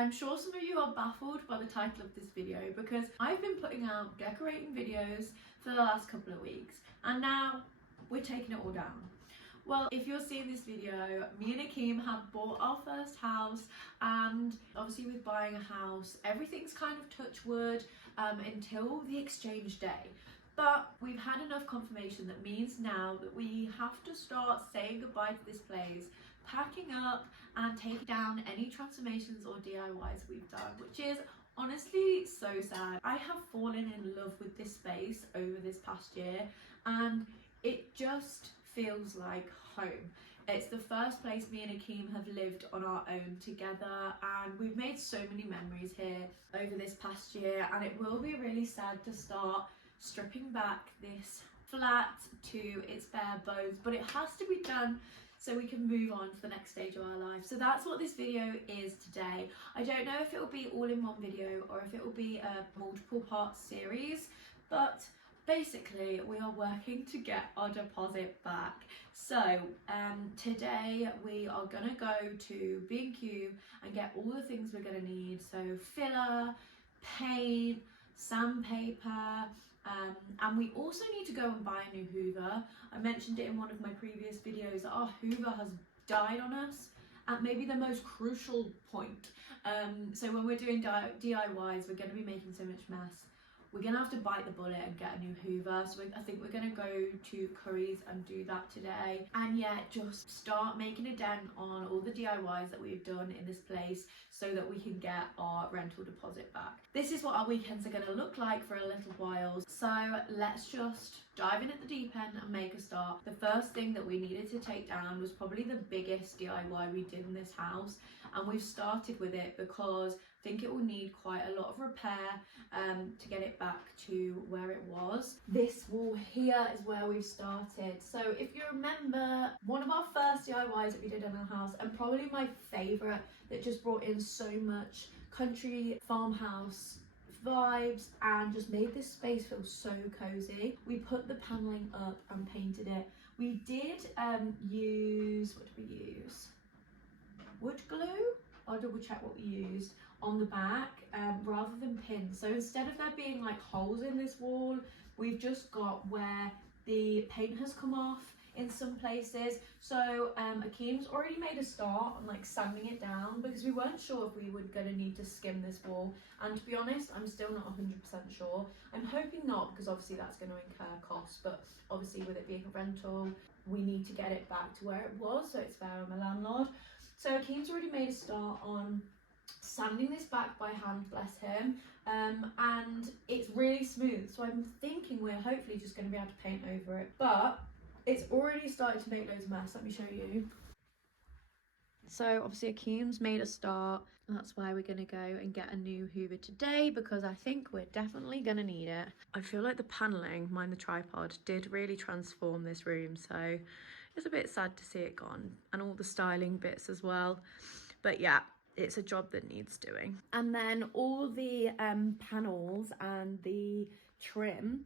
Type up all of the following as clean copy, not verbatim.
I'm sure some of you are baffled by the title of this video because I've been putting out decorating videos for the last couple of weeks and now we're taking it all down. Well, if you're seeing this video, me and Akeem have bought our first house, and obviously with buying a house, everything's kind of touch wood until the exchange day. But we've had enough confirmation that means now that we have to start saying goodbye to this place, packing up and taking down any transformations or DIYs we've done, which is honestly so sad. I have fallen in love with this space over this past year and it just feels like home. It's the first place me and Akeem have lived on our own together, and we've made so many memories here over this past year, and it will be really sad to start stripping back this flat to its bare bones, but it has to be done so we can move on to the next stage of our life. So that's what this video is today. I don't know if it will be all in one video or if it will be a multiple part series, but basically we are working to get our deposit back. So today we are gonna go to B&Q and get all the things we're gonna need. So filler, paint, sandpaper, and we also need to go and buy a new Hoover. I mentioned it in one of my previous videos that our Hoover has died on us at maybe the most crucial point. So when we're doing DIYs, we're going to be making so much mess. We're going to have to bite the bullet and get a new Hoover. So I think we're going to go to Curry's and do that today. And yeah, just start making a dent on all the DIYs that we've done in this place so that we can get our rental deposit back. This is what our weekends are going to look like for a little while. So let's just dive in at the deep end and make a start. The first thing that we needed to take down was probably the biggest DIY we did in this house. And we've started with it because I think it will need quite a lot of repair to get it back to where it was. This wall here is where we've started. So if you remember, one of our first DIYs that we did in our house, and probably my favourite, that just brought in so much country farmhouse vibes and just made this space feel so cozy. We put the paneling up and painted it. We did use, what did we use? Wood glue. I'll double check what we used on the back rather than pins. So instead of there being like holes in this wall, we've just got where the paint has come off in some places. So Akeem's already made a start on like sanding it down because we weren't sure if we were going to need to skim this wall, and to be honest I'm still not 100% sure. I'm hoping not, because obviously that's going to incur costs, but obviously with it being a rental we need to get it back to where it was so it's fair on the landlord. So Akeem's already made a start on sanding this back by hand, bless him, and it's really smooth, so I'm thinking we're hopefully just going to be able to paint over it, but it's already started to make loads of mess. Let me show you. So obviously Akeem's made a start, and that's why we're going to go and get a new Hoover today, because I think we're definitely going to need it. I feel like the panelling, mind the tripod, did really transform this room, so it's a bit sad to see it gone, and all the styling bits as well. But yeah, it's a job that needs doing. And then all the panels and the trim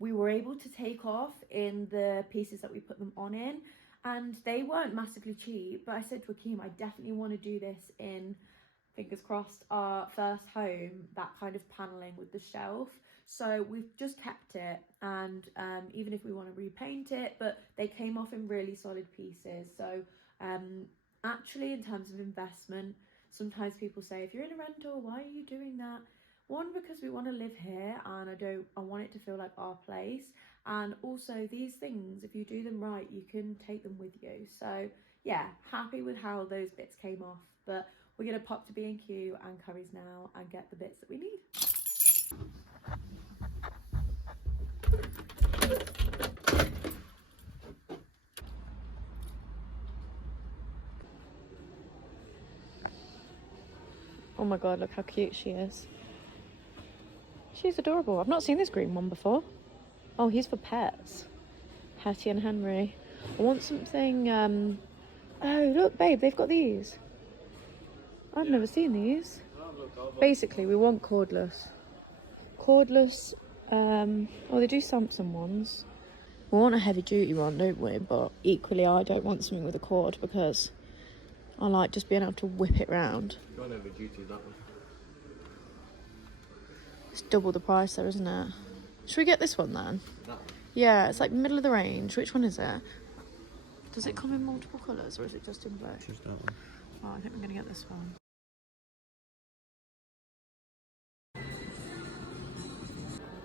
we were able to take off in the pieces that we put them on in, and they weren't massively cheap, but I said to Akeem I definitely want to do this in, fingers crossed, our first home, that kind of panelling with the shelf. So we've just kept it, and even if we want to repaint it, but they came off in really solid pieces. So actually in terms of investment, sometimes people say if you're in a rental, why are you doing that? One, because we want to live here and I want it to feel like our place, and also these things, if you do them right, you can take them with you. So yeah, happy with how those bits came off, but we're going to pop to B&Q and Curry's now and get the bits that we need. Oh my god, look how cute she is. She's adorable. I've not seen this green one before. Oh, he's for pets. Hattie and Henry. I want something, oh look babe, they've got these. I've never seen these. Basically, we want cordless. Cordless, oh they do Samsung ones. We want a heavy duty one, don't we? But equally I don't want something with a cord because I like just being able to whip it round. Gone over duty, that one. It's double the price there, isn't it? Should we get this one then? That one? Yeah, it's like middle of the range. Which one is it? Does it come in multiple colours or is it just in black? Just that one. Oh, I think I'm going to get this one.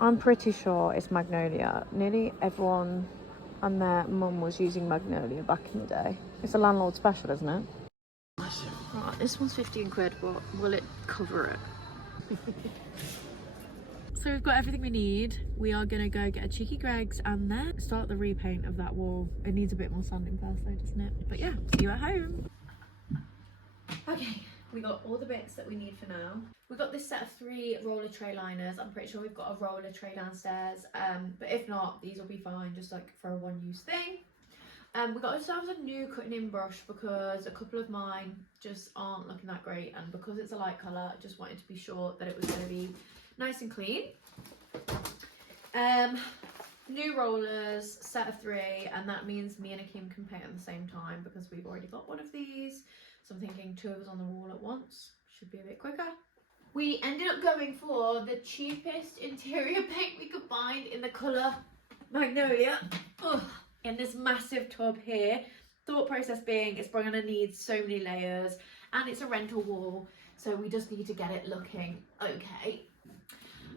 I'm pretty sure it's Magnolia. Nearly everyone and their mum was using Magnolia back in the day. It's a landlord special, isn't it? Massive. Right, this one's 15 quid, but will it cover it? So we've got everything we need. We are gonna go get a cheeky Greggs and then start the repaint of that wall. It needs a bit more sanding first though, doesn't it? But yeah, see you at home. Okay, we got all the bits that we need for now. We've got this set of 3 roller tray liners. I'm pretty sure we've got a roller tray downstairs, but if not, these will be fine, just like for a one-use thing. We got ourselves a new cutting in brush because a couple of mine just aren't looking that great, and because it's a light colour, I just wanted to be sure that it was going to be nice and clean. New rollers, set of 3, and that means me and Akim can paint at the same time because we've already got one of these. So I'm thinking 2 of us on the wall at once should be a bit quicker. We ended up going for the cheapest interior paint we could find in the colour Magnolia. Ugh. In this massive tub here. Thought process being it's going to need so many layers and it's a rental wall, so we just need to get it looking okay.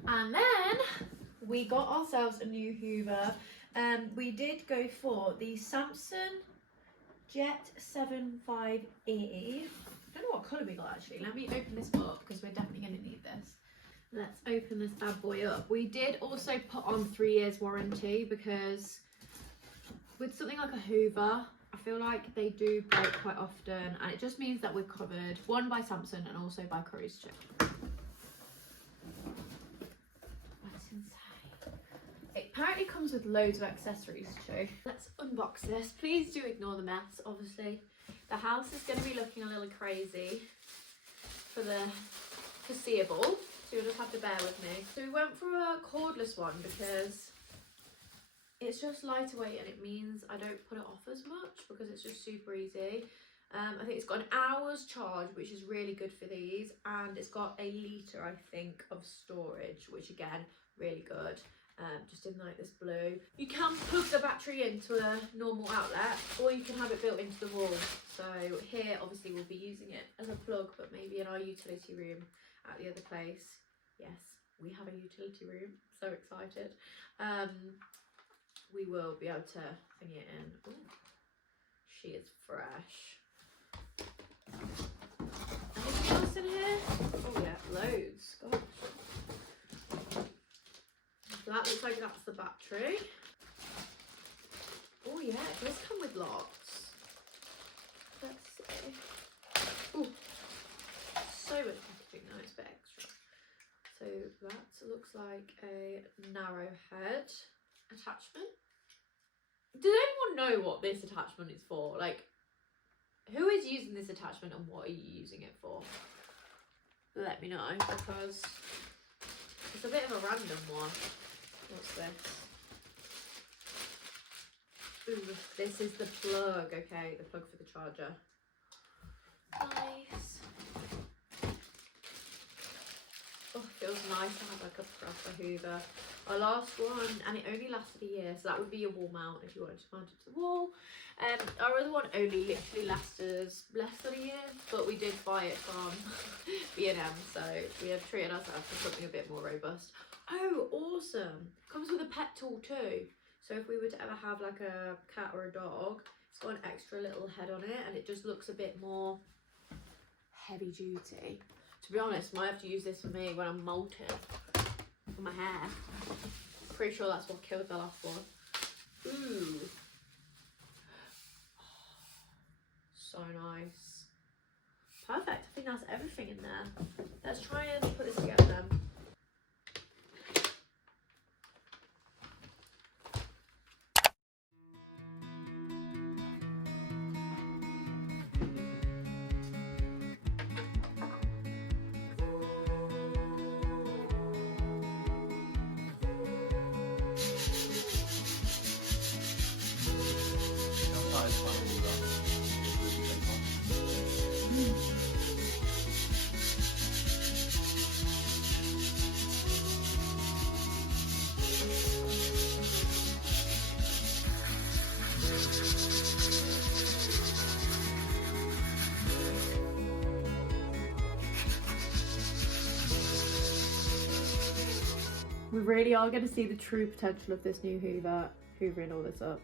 And then we got ourselves a new Hoover. We did go for the Samsung Jet 75E. I don't know what colour we got actually. Let me open this up because we're definitely going to need this. Let's open this bad boy up. We did also put on 3 years warranty because with something like a Hoover, I feel like they do break quite often, and it just means that we're covered, one by Samsung and also by Curry's Chip. That's insane. It apparently comes with loads of accessories too. Let's unbox this. Please do ignore the mess, obviously. The house is going to be looking a little crazy for the foreseeable, so you'll just have to bear with me. So we went for a cordless one because it's just lighter weight and it means I don't put it off as much because it's just super easy. I think it's got an hour's charge, which is really good for these, and it's got a litre, I think, of storage, which again, really good. Just in like this blue. You can plug the battery into a normal outlet, or you can have it built into the wall. So here, obviously, we'll be using it as a plug, but maybe in our utility room at the other place. Yes, we have a utility room. So excited. We will be able to thing it in. Ooh, she is fresh. Anything else in here? Oh yeah, loads. Gosh. That looks like that's the battery. Oh yeah, it does come with lots. Let's see. Ooh, so much packaging now, it's a bit extra. So that looks like a narrow head attachment. Does anyone know what this attachment is for? Like, who is using this attachment and what are you using it for? Let me know, because it's a bit of a random one. What's this? Ooh, this is the plug. Okay, the plug for the charger. Nice. Oh, it feels nice to have like a proper Hoover. Our last one, and it only lasted a year, so that would be a wall mount if you wanted to mount it to the wall. Our other one only literally lasted less than a year, but we did buy it from B&M, so we have treated ourselves to something a bit more robust. Oh, awesome. Comes with a pet tool too. So if we were to ever have like a cat or a dog, it's got an extra little head on it and it just looks a bit more heavy duty. To be honest, I might have to use this for me when I'm molting for my hair. Pretty sure that's what killed the last one. Ooh. So nice. Perfect. I think that's everything in there. Let's try and put this together then. We really are going to see the true potential of this new Hoover, hoovering all this up.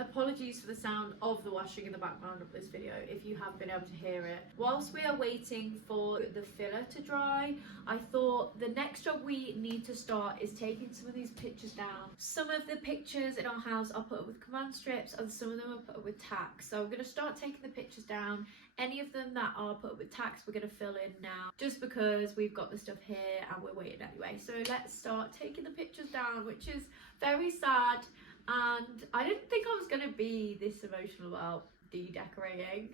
Apologies for the sound of the washing in the background of this video if you have been able to hear it. Whilst we are waiting for the filler to dry, I thought the next job we need to start is taking some of these pictures down. Some of the pictures in our house are put up with command strips and some of them are put up with tacks. So I'm going to start taking the pictures down. Any of them that are put up with tacks we're going to fill in now, just because we've got the stuff here and we're waiting anyway. So let's start taking the pictures down, which is very sad. And I didn't think I was going to be this emotional about decorating,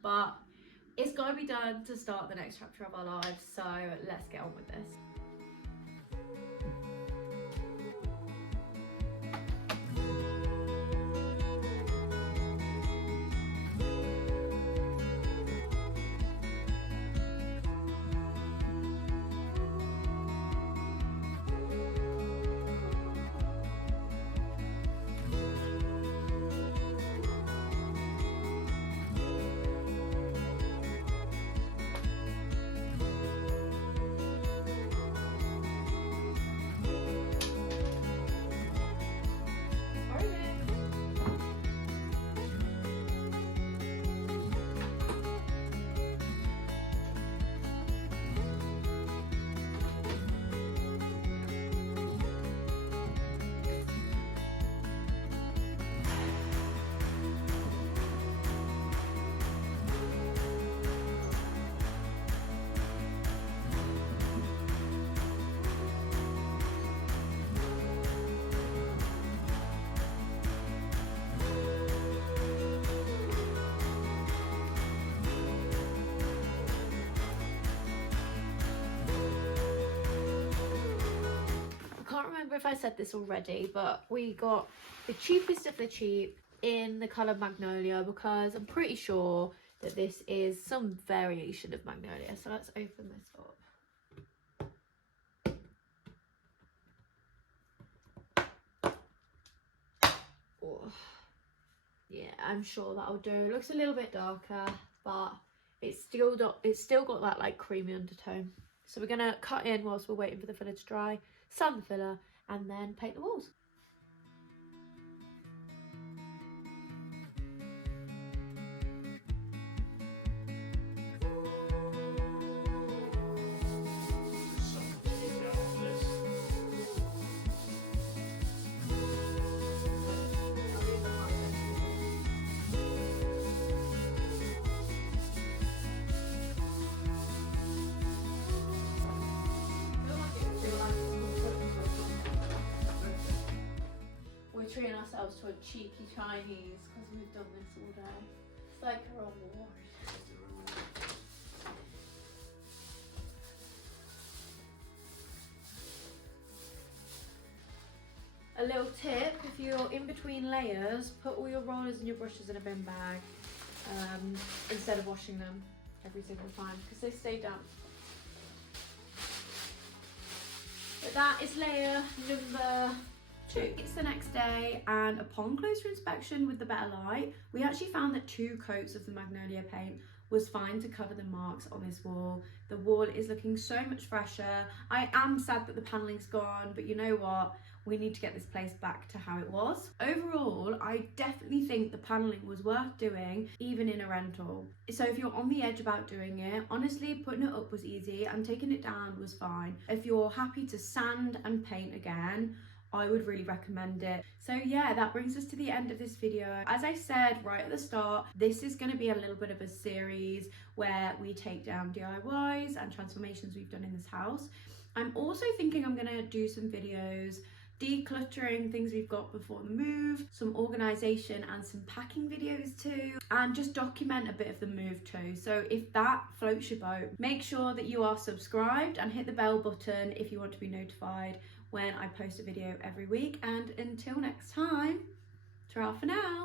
but it's got to be done to start the next chapter of our lives, so let's get on with this. I can't remember if I said this already, but we got the cheapest of the cheap in the colour Magnolia because I'm pretty sure that this is some variation of Magnolia. So let's open this up. Oh, yeah, I'm sure that'll do. It looks a little bit darker, but it's still got that like creamy undertone. So we're gonna cut in whilst we're waiting for the filler to dry, sand the filler, and then paint the walls. Treating ourselves to a cheeky Chinese because we've done this all day. It's like a reward. A little tip, if you're in between layers, put all your rollers and your brushes in a bin bag instead of washing them every single time because they stay damp. But that is layer number 2. It's the next day, and upon closer inspection with the better light, we actually found that 2 coats of the Magnolia paint was fine to cover the marks on this wall. The wall is looking so much fresher. I am sad that the panelling's gone, but you know what? We need to get this place back to how it was. Overall, I definitely think the panelling was worth doing, even in a rental. So if you're on the edge about doing it, honestly, putting it up was easy and taking it down was fine. If you're happy to sand and paint again, I would really recommend it. So yeah, that brings us to the end of this video. As I said right at the start, this is going to be a little bit of a series where we take down DIYs and transformations we've done in this house. I'm also thinking I'm going to do some videos decluttering things we've got before the move, some organisation and some packing videos too, and just document a bit of the move too. So if that floats your boat, make sure that you are subscribed and hit the bell button if you want to be notified when I post a video every week. And until next time, ta-ra for now.